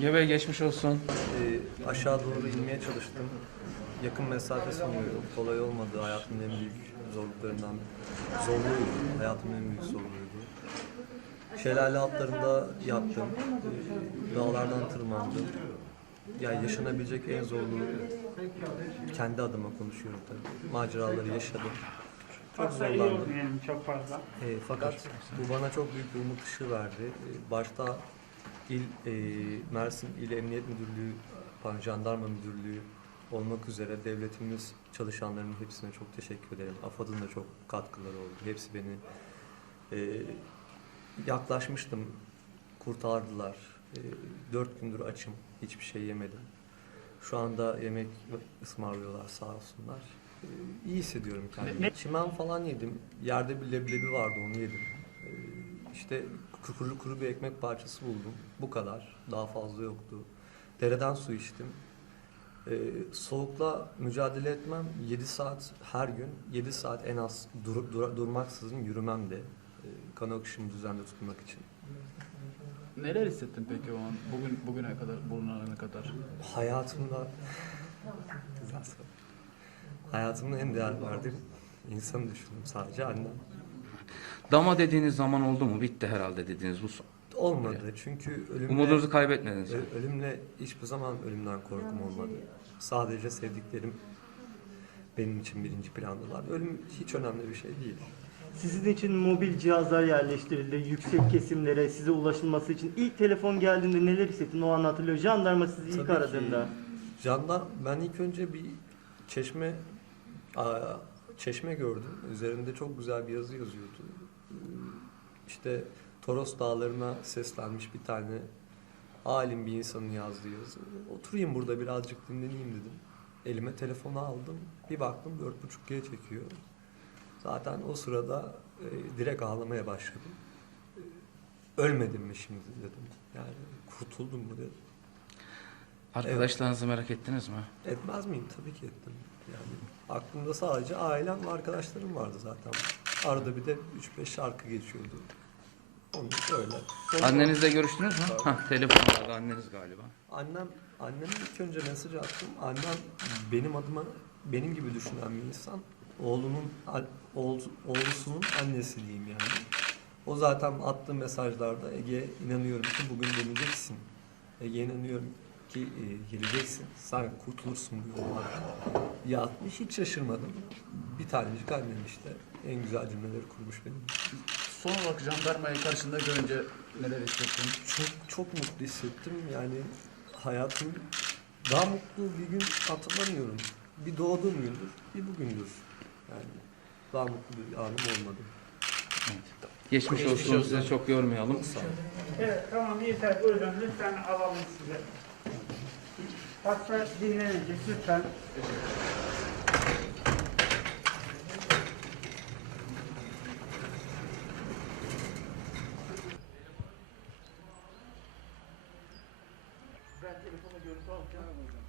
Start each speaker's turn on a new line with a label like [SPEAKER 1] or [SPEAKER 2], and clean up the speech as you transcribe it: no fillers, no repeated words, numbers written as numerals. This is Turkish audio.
[SPEAKER 1] Ege Bey geçmiş olsun.
[SPEAKER 2] Aşağı doğru inmeye çalıştım. Yakın mesafe sunuyorum. Kolay olmadı. Hayatımın en büyük zorluklarından zorluydu. Hayatımın en büyük zorluğuydu. Şelale altlarında yattım. Dağlardan tırmandım. Yani yaşanabilecek en zorlu, kendi adıma konuşuyorum tabii, maceraları yaşadım. Çok zorlandım.
[SPEAKER 3] Çok fazla.
[SPEAKER 2] Fakat bu bana çok büyük bir umut ışığı verdi. Başta Mersin İl Emniyet Müdürlüğü, Jandarma Müdürlüğü olmak üzere devletimiz çalışanlarının hepsine çok teşekkür ederim. AFAD'ın da çok katkıları oldu. Hepsi beni yaklaşmıştım, kurtardılar. 4 gündür açım, hiçbir şey yemedim. Şu anda yemek ısmarlıyorlar sağ olsunlar. İyi hissediyorum kendimi. Çimen falan yedim. Yerde bir leblebi vardı, onu yedim. İşte kuru bir ekmek parçası buldum. Bu kadar. Daha fazla yoktu. Dereden su içtim. Soğukla mücadele etmem 7 saat her gün. 7 saat en az durmaksızın yürümem de. Kan akışımı düzenli tutmak için.
[SPEAKER 1] Neler hissettin peki o an? Bugüne kadar, bulunana kadar?
[SPEAKER 2] Hayatımın en değer verdiğim insanı düşündüm, sadece annem.
[SPEAKER 1] Dama dediğiniz zaman oldu mu? Bitti herhalde dediğiniz bu son.
[SPEAKER 2] Olmadı çünkü
[SPEAKER 1] Umudunuzu kaybetmediniz.
[SPEAKER 2] Ölümle hiçbir zaman ölümden korkum olmadı. Sadece sevdiklerim benim için birinci plandalar. Ölüm hiç önemli bir şey değil.
[SPEAKER 4] Sizin için mobil cihazlar yerleştirildi, yüksek kesimlere size ulaşılması için. İlk telefon geldiğinde neler hissettin, o an hatırlıyor. Jandarma sizi ilk
[SPEAKER 2] Tabii
[SPEAKER 4] aradığında.
[SPEAKER 2] Ben ilk önce bir çeşme gördüm. Üzerinde çok güzel bir yazı yazıyordu. İşte Toros Dağları'na seslenmiş bir tane alim bir insanın yazdığı yazı. Oturayım burada birazcık dinleneyim dedim. Elime telefonu aldım. Bir baktım 4.5G çekiyor. Zaten o sırada direkt ağlamaya başladım. Ölmedim mi şimdi dedim. Yani kurtuldum mu dedim.
[SPEAKER 1] Arkadaşlarınızı merak ettiniz mi?
[SPEAKER 2] Etmez miyim? Tabii ki ettim. Yani aklımda sadece ailem ve arkadaşlarım vardı zaten. Arada bir de 3-5 şarkı geçiyordu. Onu öyle.
[SPEAKER 1] Annenizle görüştünüz mü? Telefonlarda anneniz galiba.
[SPEAKER 2] Anneme ilk önce mesaj attım. Annem benim adıma benim gibi düşünen bir insan. Oğlusunun annesi diyeyim yani. O zaten attığı mesajlarda Ege, inanıyorum ki bugün döneceksin. Ege, inanıyorum ki geleceksin. Sen kurtulursun diyorlar. Yatmış, hiç şaşırmadım. Bir tanecik annem işte. En güzel cümleleri kurmuş benim.
[SPEAKER 1] Son olarak jandarmayı karşında görünce neler hissettin?
[SPEAKER 2] Çok mutlu hissettim. Yani hayatım daha mutlu bir gün hatırlamıyorum. Bir doğduğum gündür, bir bugündür. Yani daha mutlu bir anım olmadı.
[SPEAKER 1] Evet. Geçmiş olsun. Size çok yormayalım.
[SPEAKER 2] Sağ olun.
[SPEAKER 3] Evet, tamam, yeter. Buyurun, lütfen alalım size. Hasta dinlenecek, lütfen. Ben telefona görüntü alacağım.